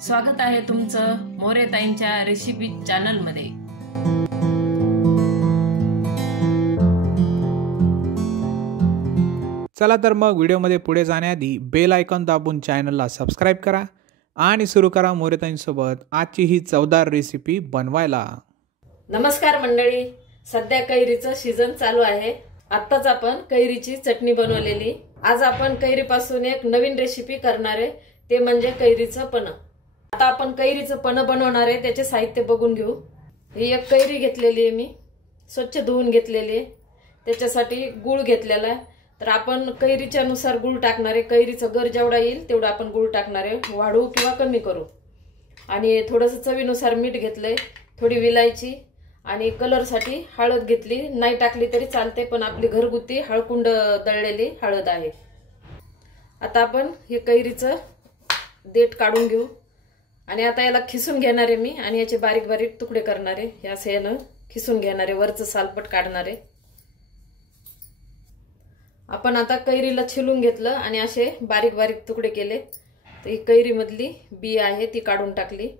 स्वागत आहे तुमचं मोरेताईंच्या रेसिपी चॅनल मध्ये। चला तर मग व्हिडिओमध्ये पुढे जाण्याआधी बेल आयकॉन दाबून चॅनलला सबस्क्राइब करा आणि सुरू करा मोरेताईंसोबत आजची ही चवदार रेसिपी बनवायला। नमस्कार मंडळी, सध्या कैरीचं सीझन चालू आहे। आत्ताच आपण कैरीची चटणी बनवलेली। आज आपण कैरीपासून एक नवीन रेसिपी करणार आहे, ते म्हणजे कैरीचं पन्ह। आता आपण कैरीचं पन्ह बनवणार आहे, त्याचे साहित्य बघून घेऊ। ही एक कैरी घेतलेली आहे, मी स्वच्छ धुवून घेतलेली आहे। त्याच्यासाठी गूळ घेतलेला आहे, तर आपण कैरीच्या नुसार गूळ टाकणार आहे। कैरीचं गर जेवढा येईल तेवढा आपण गूळ टाकणार आहे, वाढवू किंवा कमी करू। आणि थोडंसं चवीनुसार मीठ घेतलंय, थोडी विलायची आणि कलरसाठी हळद घेतली। नाही टाकली तरी चालते, पण आपली घरगुती हळकुंड दळलेली हळद आहे। आता आपण हे कैरीचं देठ काढून घेऊ आणि आता याला खिसून घेणार आहे मी, आणि याचे बारीक बारीक तुकडे करणार आहे। हे असं यानं खिसून घेणार आहे, वरचं सालपट काढणार आहे। आपण आता कैरीला छिलून घेतलं आणि असे बारीक बारीक तुकडे केले। तर ही कैरी मधली बी आहे ती काढून टाकली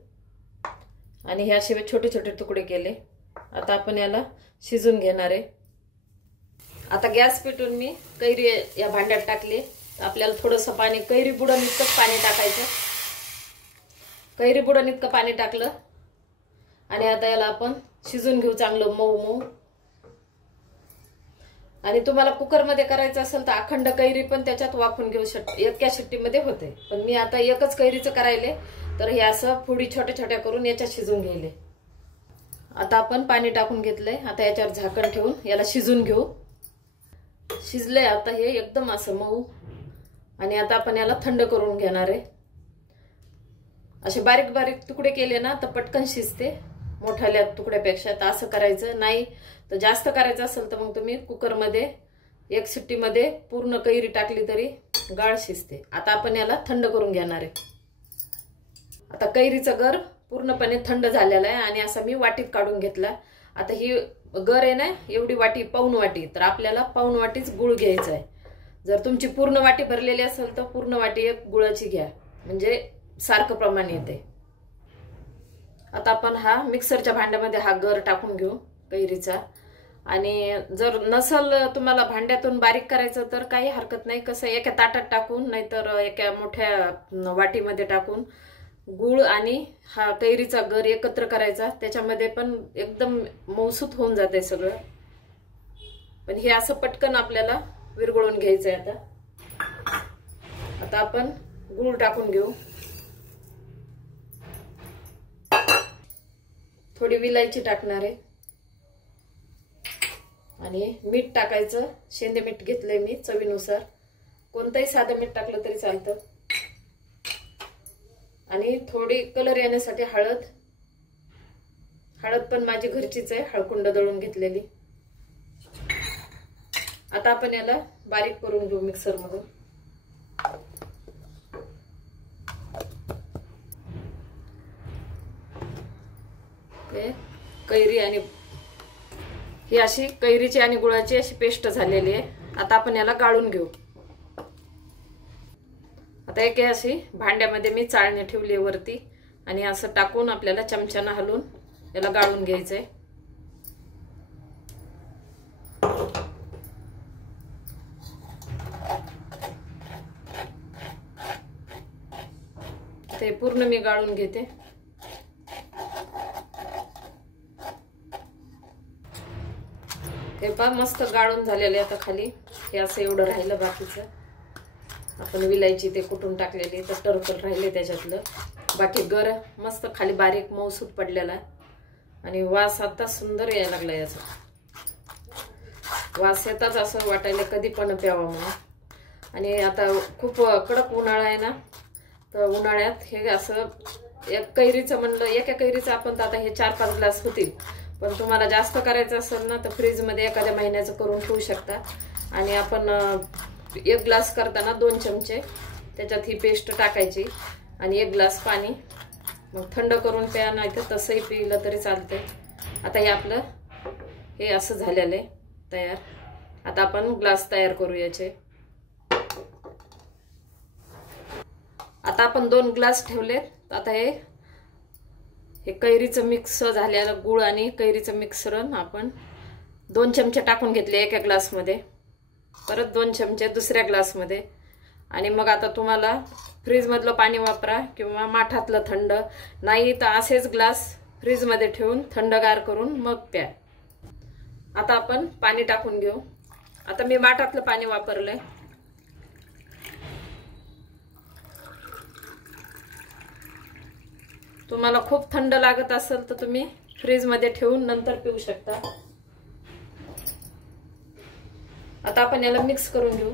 आणि हे असे छोटे छोटे तुकडे केले। आता आपण याला शिजून घेणार आहे। आता गॅस पेटवून मी कैरी या भांड्यात टाकली। आपल्याला थोडंसं पाणी, कैरी बुडण इतकं पाणी टाकायचं। कैरी बुडण इतकं पाणी टाकलं आणि आता याला आपण शिजून घेऊ चांगलं मऊ मऊ। आणि तुम्हाला कुकर मध्ये करायचं असेल तर अखंड कैरी पण त्याच्यात वाफून घेऊ शकता, एका शिट्टीमध्ये होते। पण मी आता एकच कैरीचं करायले, तर हे असं फोडी छोट्या छोट्या करून याच्यात शिजून घ्यायले। आता आपण पाणी टाकून घेतलंय, आता याच्यावर झाकण ठेवून याला शिजून घेऊ। शिजलंय आता हे एकदम असं मऊ। आणि आता आपण याला थंड करून घेणार आहे। असे बारीक बारीक तुकडे केले ना तर पटकन शिजते मोठ्या तुकड्यापेक्षा। तर असं करायचं नाही, तर जास्त करायचं असेल तर मग तुम्ही कुकर मध्ये एक शिट्टीमध्ये पूर्ण कैरी टाकली तरी गाळ शिजते। आता आपण याला थंड करून घेणार आहे। आता कैरीचं गर पूर्णपणे थंड झालेला आहे आणि असा मी वाटीत काढून घेतला। आता ही गर आहे ना, एवढी वाटी, पाऊण वाटी, तर आपल्याला पाऊण वाटीच गुळ घ्यायचा आहे। जर तुमची पूर्ण वाटी भरलेली असेल तर पूर्ण वाटी एक गुळाची घ्या, म्हणजे सारखं प्रमाण येते। आता आपण हा मिक्सरच्या भांड्यामध्ये हा गर टाकून घेऊ कैरीचा। आणि जर नसल तुम्हाला भांड्यातून बारीक करायचं तर काही हरकत नाही, कसं एका ताटात टाकून नाहीतर एका मोठ्या वाटीमध्ये टाकून गूळ आणि हा कैरीचा गर एकत्र करायचा। त्याच्यामध्ये पण एकदम मौसूत होऊन जाते सगळं। पण हे असं पटकन आपल्याला विरघळून घ्यायचंय। आता आपण गूळ टाकून घेऊ, थोडी विलायची टाकणार आहे आणि मीठ टाकायचं। शेंदे मीठ घेतलंय मी चवीनुसार, कोणतंही साधं मीठ टाकलं तरी चालतं। आणि थोडी कलर येण्यासाठी हळद, हळद पण माझी घरचीच आहे, हळकुंड दळून घेतलेली। आता आपण याला बारीक करून घेऊ मिक्सर मधून। कैरी आणि ही अशी कैरीची आणि गुळाची अशी पेस्ट झालेली आहे। आता आपण याला गाळून घेऊ। आता एक अशी भांड्यामध्ये मी चाळणी ठेवली वरती आणि असं टाकून आपल्याला चमच्याने हलवून याला गाळून घ्यायचंय। ते पूर्ण मी गाळून घेते। हे पहा मस्त गाळून झालेले। आता खाली हे असं एवढं राहिलं, बाकीचं आपण विलायची ते कुटून टाकलेली, तर टरफल राहिले त्याच्यातलं। बाकी गर मस्त खाली बारीक मऊसूत पडलेला आहे आणि वास आता सुंदर यायला लागला। याचा वास येताच असं वाटायला कधी पण प्यावा म्हणून। आणि आता खूप कडक उन्हाळा आहे ना, तर उन्हाळ्यात हे असं एक कैरीचं म्हणलं, एका कैरीचं आपण तर आता हे 4-5 ग्लास होतील। पण तुम्हाला जास्त करायचं असेल ना तर फ्रीज मध्ये एखाद्या महिन्याचं करून ठेवू शकता। आणि आपण 1 ग्लास करताना 2 चमचे त्याच्यात ही पेस्ट टाकायची आणि 1 ग्लास पाणी, मग थंड करून प्या, नाही तर तसंही पिलं तरी चालतंय। आता हे आपलं हे असं झालेलं आहे तयार। आता आपण ग्लास तयार करू याचे। आता आपण 2 ग्लास ठेवले, आता हे कैरीचं मिक्स झालेलं गूळ आणि कैरीचं मिश्रण आपण 2 चमचे टाकून घेतले एका ग्लासमध्ये, परत 2 चमचे दुसऱ्या ग्लासमध्ये. आणि मग आता तुम्हाला फ्रीजमधलं पाणी वापरा किंवा माठातलं थंड, नाही तर असेच ग्लास फ्रीजमध्ये ठेवून थंडगार करून मग प्या. आता आपण पाणी टाकून घेऊ. आता मी माठातलं पाणी वापरलंय. तुम्हाला खूप थंड लागत असेल तर तुम्ही फ्रीजमध्ये ठेवून नंतर पिऊ शकता. आता आपण याला मिक्स करून घेऊ.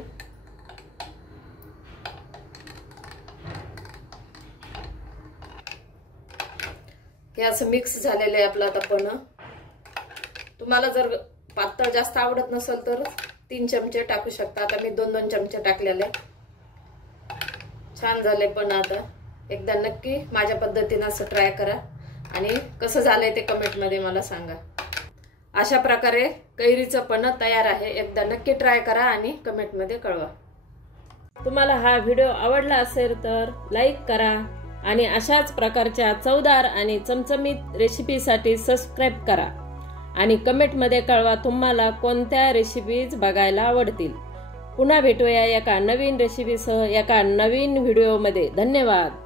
हे असं मिक्स झालेलं आहे आपलं आता पन्ह. तुम्हाला जर पातळ जास्त आवडत नसेल तर 3 चमचे टाकू शकता. आता मी 2-2 चमचे टाकलेले. छान झाले पन्ह. आता एकदा नक्की माझ्या पद्धतीने असं ट्राय करा आणि कसं झालंय ते कमेंटमध्ये मला सांगा. अशा प्रकारे कैरीचं पन्ह तयार आहे. एकदा नक्की ट्राय करा आणि कमेंटमध्ये कळवा. तुम्हाला हा व्हिडिओ आवडला असेल तर लाईक करा आणि अशाच प्रकारच्या चवदार आणि चमचमीत रेसिपीसाठी सबस्क्राईब करा आणि कमेंटमध्ये कळवा तुम्हाला कोणत्या रेसिपीज बघायला आवडतील. पुन्हा भेटूया एका नवीन रेसिपीसह एका नवीन व्हिडिओमध्ये. धन्यवाद.